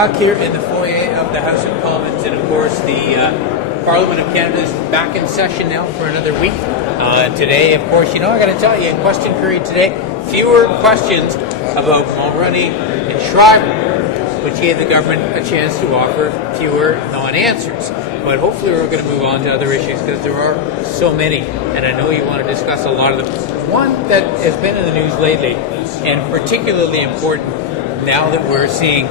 back here in the foyer of the House of Commons, and of course the Parliament of Canada is back in session now for another week. Today, of course, I got to tell you, in question period today, fewer questions about Mulroney and Shriver, which gave the government a chance to offer fewer non-answers. But hopefully we're going to move on to other issues because there are so many, and I know you want to discuss a lot of them. One that has been in the news lately, and particularly important now that we're seeing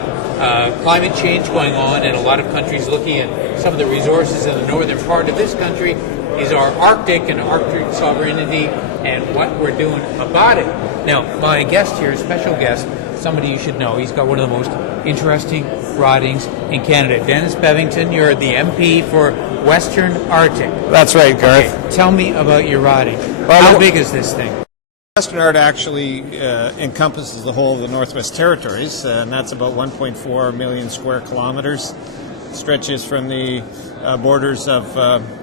climate change going on and a lot of countries looking at some of the resources in the northern part of this country, is our Arctic and Arctic sovereignty and what we're doing about it. Now, my guest here, special guest, somebody you should know. He's got one of the most interesting ridings in Canada. Dennis Bevington, you're the MP for Western Arctic. That's right, Garth. Okay, tell me about your riding. Well, how big is this thing? Western Arctic actually encompasses the whole of the Northwest Territories, and that's about 1.4 million square kilometers. It stretches from the borders of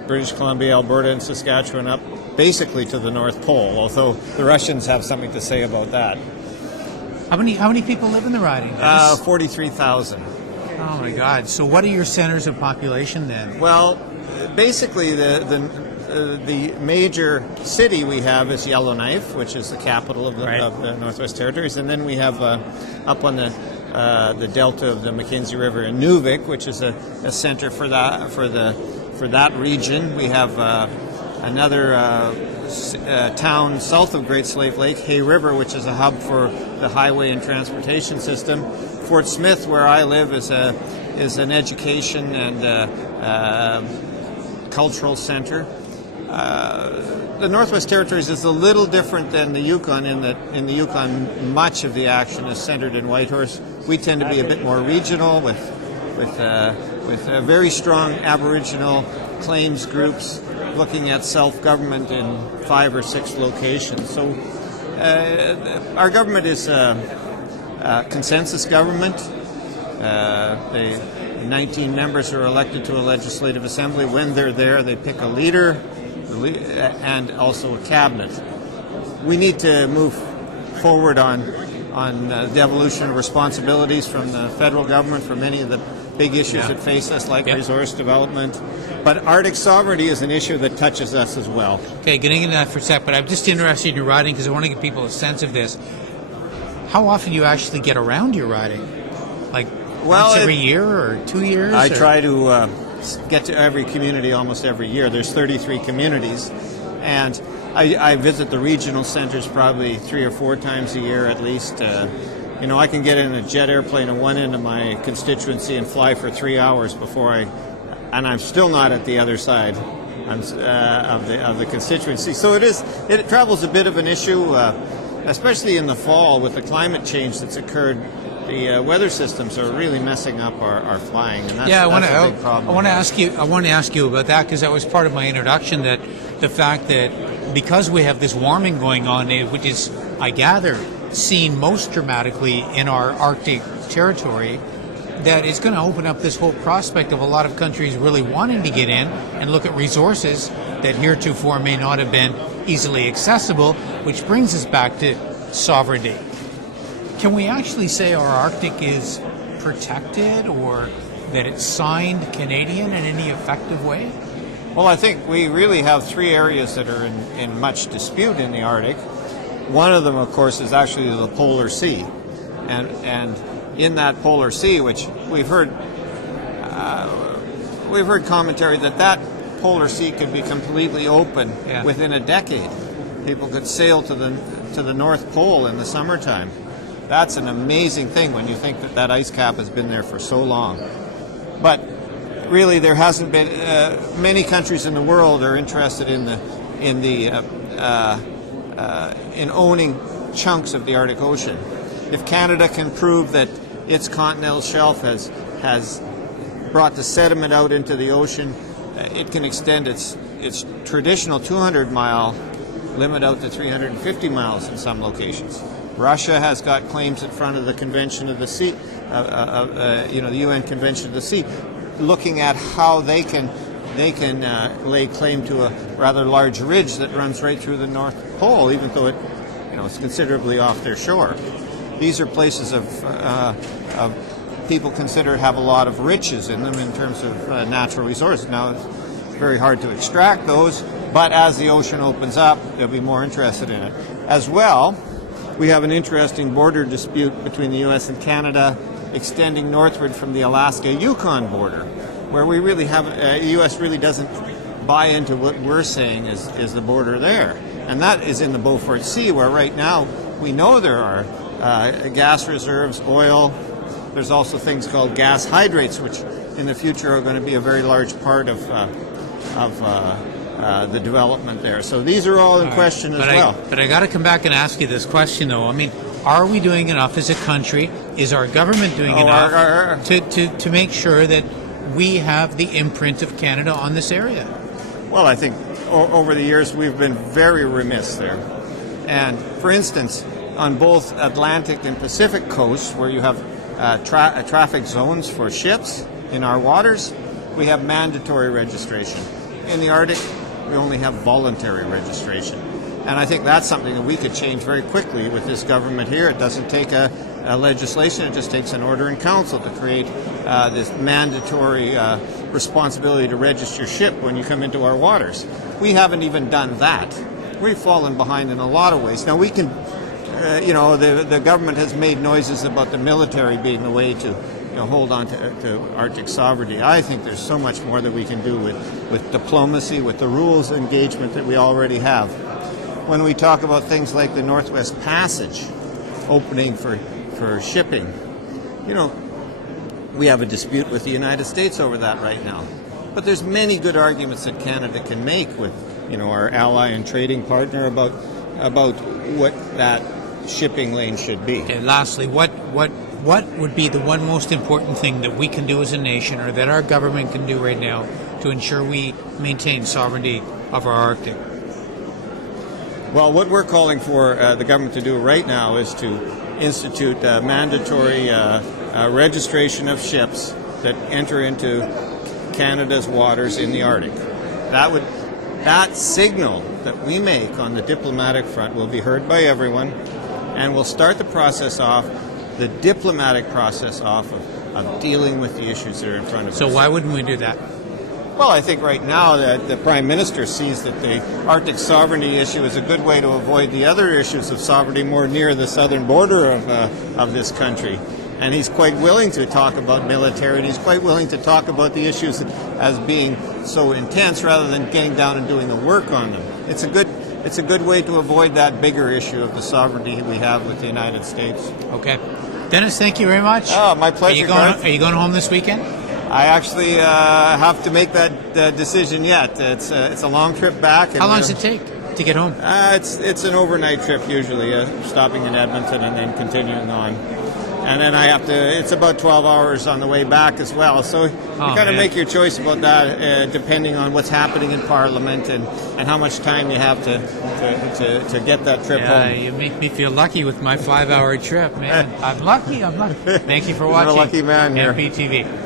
British Columbia, Alberta, and Saskatchewan up basically to the North Pole, although the Russians have something to say about that. How many people live in the riding? 43,000. Oh my God! So what are your centers of population then? Well, basically the major city we have is Yellowknife, which is the capital of the Northwest Territories, and then we have up on the delta of the Mackenzie River in Nuvik, which is a center for that region. We have another town south of Great Slave Lake, Hay River, which is a hub for the highway and transportation system. Fort Smith, where I live, is an education and cultural center. The Northwest Territories is a little different than the Yukon in that in the Yukon much of the action is centered in Whitehorse. We tend to be a bit more regional with very strong Aboriginal claims groups looking at self-government in 5 or 6 locations. So our government is a consensus government. The 19 members are elected to a legislative assembly. When they're there, they pick a leader and also a cabinet. We need to move forward on the devolution of responsibilities from the federal government for many of the big issues that face us, like resource development. But Arctic sovereignty is an issue that touches us as well. Okay, getting into that for a sec, but I'm just interested in your riding because I want to give people a sense of this. How often do you actually get around your riding? Like once every year or 2 years? I try to get to every community almost every year. There's 33 communities, and I visit the regional centers probably 3 or 4 times a year at least. I can get in a jet airplane at one end of my constituency and fly for 3 hours and I'm still not at the other side of the constituency. So it travels a bit of an issue, especially in the fall with the climate change that's occurred. The weather systems are really messing up our flying, and that's a big problem. I want to ask you about that because that was part of my introduction. That the fact that because we have this warming going on, which is, I gather, seen most dramatically in our Arctic territory, that it's going to open up this whole prospect of a lot of countries really wanting to get in and look at resources that heretofore may not have been easily accessible, which brings us back to sovereignty. Can we actually say our Arctic is protected or that it's signed Canadian in any effective way? Well, I think we really have 3 areas that are in much dispute in the Arctic. One of them, of course, is actually the Polar Sea. And in that Polar Sea, which we've heard commentary that Polar Sea could be completely open within a decade. People could sail to the North Pole in the summertime. That's an amazing thing when you think that ice cap has been there for so long. But really, there hasn't been many countries in the world are interested in owning chunks of the Arctic Ocean. If Canada can prove that its continental shelf has brought the sediment out into the ocean, it can extend its traditional 200-mile limit out to 350 miles in some locations. Russia has got claims in front of the Convention of the Sea, the UN Convention of the Sea, looking at how they can lay claim to a rather large ridge that runs right through the North Pole, even though it's considerably off their shore. These are places of people consider have a lot of riches in them in terms of natural resources. Now, it's very hard to extract those, but as the ocean opens up, they'll be more interested in it. As well, we have an interesting border dispute between the U.S. and Canada extending northward from the Alaska-Yukon border, where we really have, the U.S. really doesn't buy into what we're saying is the border there. And that is in the Beaufort Sea, where right now we know there are gas reserves, oil. There's also things called gas hydrates, which in the future are going to be a very large part of the development there. So these are all in question as well. But I got to come back and ask you this question, though. I mean, are we doing enough as a country? Is our government doing enough to make sure that we have the imprint of Canada on this area? Well, I think over the years we've been very remiss there. And for instance, on both Atlantic and Pacific coasts, where you have traffic zones for ships in our waters, we have mandatory registration. In the Arctic, we only have voluntary registration. And I think that's something that we could change very quickly with this government here. It doesn't take a legislation, it just takes an order in council to create this mandatory responsibility to register your ship when you come into our waters. We haven't even done that. We've fallen behind in a lot of ways. Now we can, the government has made noises about the military being the way to hold on to Arctic sovereignty. I think there's so much more that we can do with diplomacy, with the rules of engagement that we already have. When we talk about things like the Northwest Passage opening for shipping, we have a dispute with the United States over that right now. But there's many good arguments that Canada can make with, our ally and trading partner about what that shipping lane should be. Okay, lastly, what would be the one most important thing that we can do as a nation, or that our government can do right now, to ensure we maintain sovereignty of our Arctic? Well, what we're calling for the government to do right now is to institute mandatory registration of ships that enter into Canada's waters in the Arctic. That signal that we make on the diplomatic front will be heard by everyone, and we'll start the diplomatic process off of dealing with the issues that are in front of us. So why wouldn't we do that? Well, I think right now that the Prime Minister sees that the Arctic sovereignty issue is a good way to avoid the other issues of sovereignty more near the southern border of this country. And he's quite willing to talk about military, and he's quite willing to talk about the issues as being so intense rather than getting down and doing the work on them. It's a good way to avoid that bigger issue of the sovereignty we have with the United States. Okay. Dennis, thank you very much. Oh, my pleasure. Are you going home this weekend? I actually have to make that decision yet. It's a long trip back. How long does it take to get home? It's an overnight trip usually, stopping in Edmonton and then continuing on. And then it's about 12 hours on the way back as well. So you got to make your choice about that depending on what's happening in Parliament and how much time you have to get that trip home. You make me feel lucky with my 5-hour trip, man. I'm lucky. Thank you for watching. You're a lucky man here. MPTV.